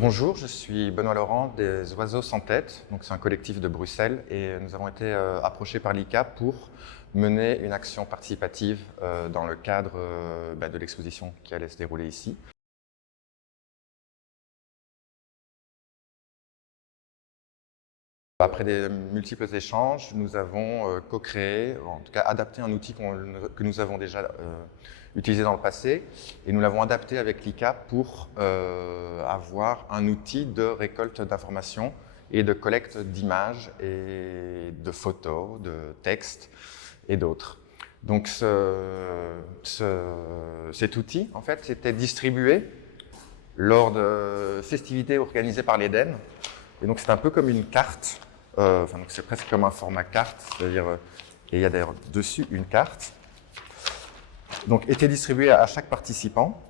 Bonjour, je suis Benoît Laurent des Oiseaux sans tête. Donc c'est un collectif de Bruxelles et nous avons été approchés par l'ICA pour mener une action participative dans le cadre de l'exposition qui allait se dérouler ici. Après des multiples échanges, nous avons co-créé, en tout cas adapté un outil que nous avons déjà utilisé dans le passé et nous l'avons adapté avec l'ICA pour avoir un outil de récolte d'informations et de collecte d'images et de photos, de textes et d'autres. Donc cet outil, en fait, était distribué lors de festivités organisées par l'Eden. Et donc c'est un peu comme une carte. Donc c'est presque comme un format carte, c'est-à-dire, et il y a d'ailleurs dessus une carte. Donc était distribué à chaque participant.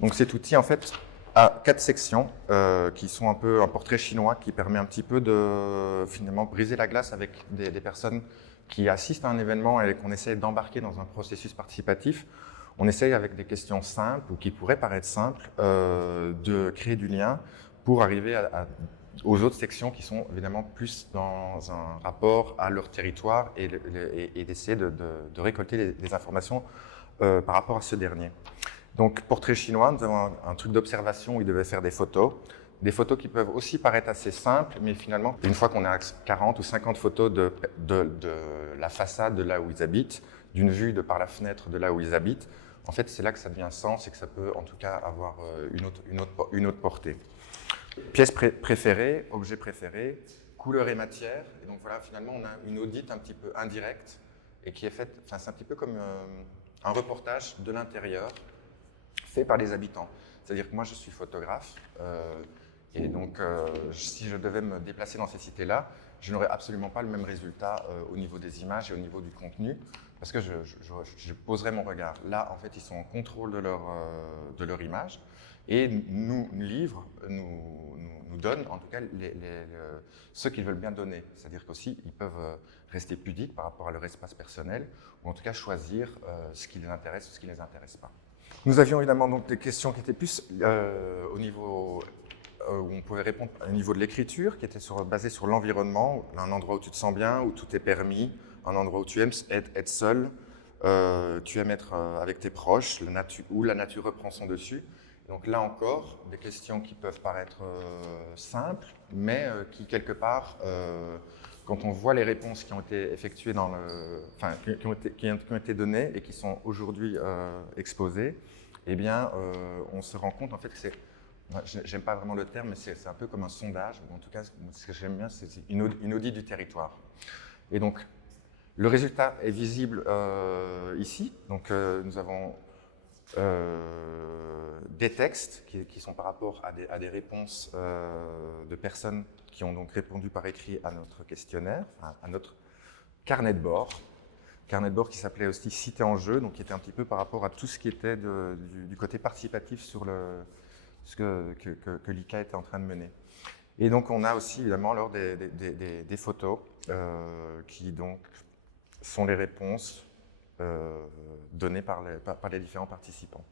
Donc cet outil en fait a 4 sections qui sont un peu un portrait chinois qui permet un petit peu de finalement briser la glace avec des personnes qui assistent à un événement et qu'on essaie d'embarquer dans un processus participatif. On essaye avec des questions simples ou qui pourraient paraître simples de créer du lien pour arriver aux autres sections qui sont évidemment plus dans un rapport à leur territoire et d'essayer de récolter des informations par rapport à ce dernier. Donc, portrait chinois, nous avons un truc d'observation où ils devaient faire des photos qui peuvent aussi paraître assez simples, mais finalement, une fois qu'on a 40 ou 50 photos de la façade de là où ils habitent, d'une vue de par la fenêtre de là où ils habitent, en fait, c'est là que ça devient sens et que ça peut en tout cas avoir une autre portée. Pièce préférée, objet préféré, couleur et matière. Et donc voilà, finalement, on a une audite un petit peu indirecte et qui est faite, enfin, c'est un petit peu comme un reportage de l'intérieur fait par les habitants. C'est-à-dire que moi, je suis photographe et donc si je devais me déplacer dans ces cités-là, je n'aurais absolument pas le même résultat au niveau des images et au niveau du contenu parce que je poserais mon regard. Là, en fait, ils sont en contrôle de leur image et nous donnent en tout cas ce qu'ils veulent bien donner. C'est-à-dire qu'aussi, ils peuvent rester pudiques par rapport à leur espace personnel ou en tout cas choisir ce qui les intéresse ou ce qui ne les intéresse pas. Nous avions évidemment donc des questions qui étaient plus au niveau où on pouvait répondre au niveau de l'écriture, qui était basée sur l'environnement, un endroit où tu te sens bien, où tout est permis, un endroit où tu aimes être seul, tu aimes être avec tes proches, où la nature reprend son dessus. Donc là encore, des questions qui peuvent paraître simples, mais qui quelque part, quand on voit les réponses qui ont été effectuées qui ont été données et qui sont aujourd'hui exposées, eh bien, on se rend compte en fait que c'est, j'aime pas vraiment le terme, mais c'est un peu comme un sondage, ou en tout cas, ce que j'aime bien, c'est une audit du territoire. Et donc, le résultat est visible ici. Donc, nous avons des textes qui sont par rapport à des réponses de personnes qui ont donc répondu par écrit à notre questionnaire, à notre carnet de bord. Carnet de bord qui s'appelait aussi Cité en jeu, donc qui était un petit peu par rapport à tout ce qui était du côté participatif sur ce que l'ICA était en train de mener. Et donc on a aussi évidemment alors des photos qui donc sont les réponses données par les différents participants.